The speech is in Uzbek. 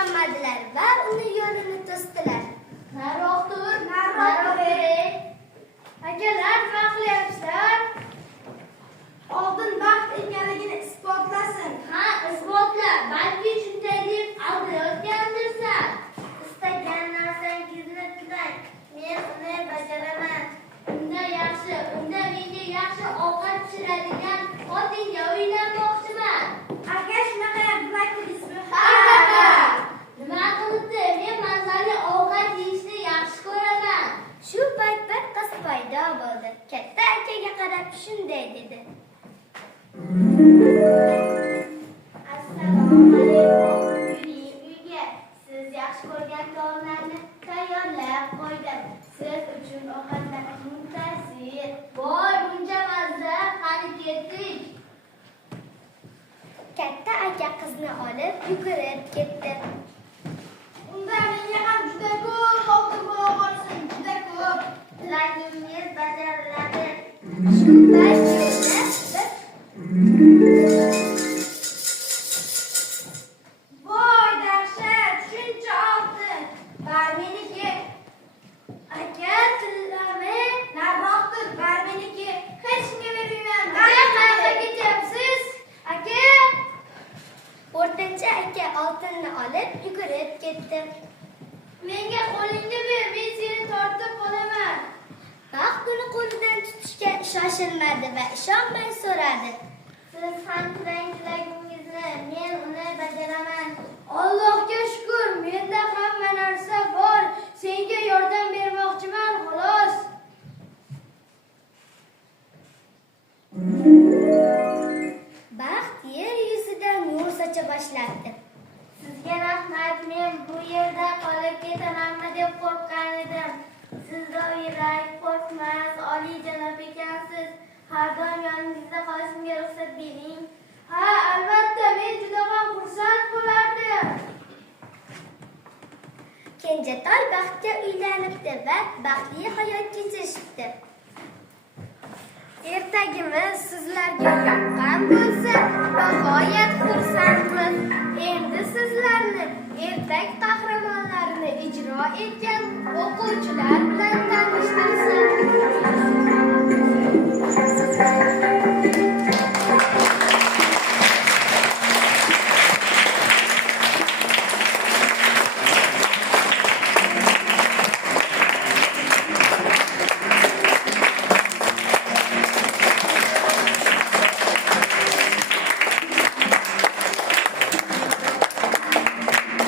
ishonmadilar va uni yo'lini to'sdilar. Nariroqdir, nariroq. Akalar, nima qilyapsizlar? Oldin baxt ekanligini isbotlasin. Ha, isbotla. Balki shunday deb aldayotgandirsan. Istagan narsangizni tilang. Men uni bajaraman. Unda yaxshi, unda menga yaxshi ovqat pishiradigan xotinga uylanmoqchiman. Aka shunaqa bilaklaysizmi? Nima qilibdi? Men mazali ovqat yeyishni yaxshi ko'raman. Shu payt bir qiz paydo bo'ldi. Katta akaga qarab shunday dedi. Assalomu alaykum. Yuring uyga. Siz yaxshi ko'rgan taomlarni tayyorlab qo'ydim. Siz uchun ovqatlar muntazir. Voy, buncha mazza, qani ketdik. Katta aka qizni olib yugurib ketdi. Unda menga ham juda ko'p ovqat bo'la qolsin. Juda ko'p. Tilagingiz bajariladi. Shu payt yo'lda Voy dahshat, shuncha oltin. Bar meniki. Aka tillami nariroqdir, bar meniki. Hech kimga bermayman. Aka, qayerga ketyapsiz? Aka! o'rtancha aka oltinni olib yugurib ketdi. Menga qo'lingni ber, men seni tortib olaman. Baxt uni qo'lidan tutishga shoshilmadi va ishonmay so'radi. Siz ham tilang tilagingizni, men uni bajaraman. Allohga shukr, menda hamma narsa bor. Senga yordam bermoqchiman, xolos. Baxt yer yuzidan nur socha boshladi. Sizga rahmat, men bu yerda qolib ketamanmi deb qo'rqgan edim. Siz doirak, qo'rqmas, oliyjanob ekansiz. Har doim yoningizda qolishimga ruxsat bering. Ha, albatta, men juda ham xursand bo'lardim. Kenjatoy Baxtga uylanibdi va baxtli hayot kechirishdi. Ertagimiz sizlarga yoqqan bo'lsa, bag'oyat xursandmiz. Endi sizlarni ertak qahramonlarini ijro etgan o'quvchilar bilan tanishtirsin.